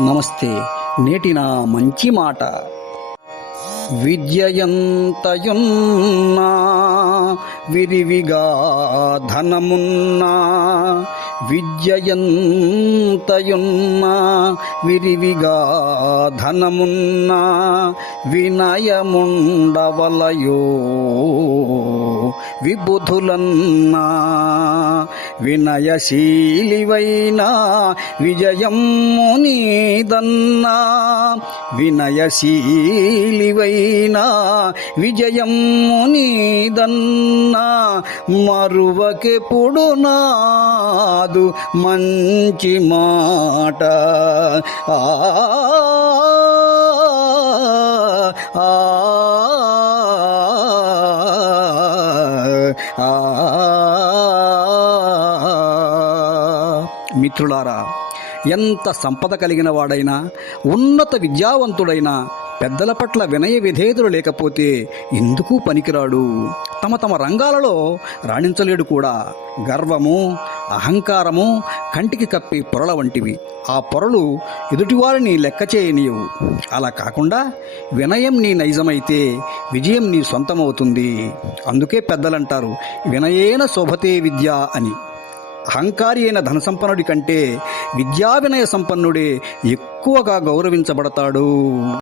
నమస్తే. నేటి నా మంచి మాట. విద్యయంతయున్నా విరివిగా ధనమున్నా, విద్యయంతయున్నా విరివిగా ధనమున్నా, వినయముండవలయో విబుధులన్నా. వినయశీలివైనా విజయము నీదన్నా, వినయశీలివైనా విజయము నీదన్నా. మరువకెప్పుడు నాదు మంచి మాట. ఆ మిత్రులారా, ఎంత సంపద కలిగిన వాడైనా, ఉన్నత విద్యావంతుడైనా పెద్దల పట్ల వినయ విధేయతలు లేకపోతే ఎందుకు పనికిరాడు. తమ రంగాలలో రాణించలేడు కూడా. గర్వము, అహంకారము కంటికి కప్పి పొరల వంటివి. ఆ పొరలు ఎదుటివారిని లెక్క చేయనీయవు. అలా కాకుండా వినయం నీ నైజమైతే విజయం నీ సొంతమవుతుంది. అందుకే పెద్దలంటారు, వినయేన శోభతే విద్య అని. అహంకారి అయిన ధనసంపన్నుడి కంటే విద్యా వినయ సంపన్నుడే ఎక్కువగా గౌరవించబడతాడు.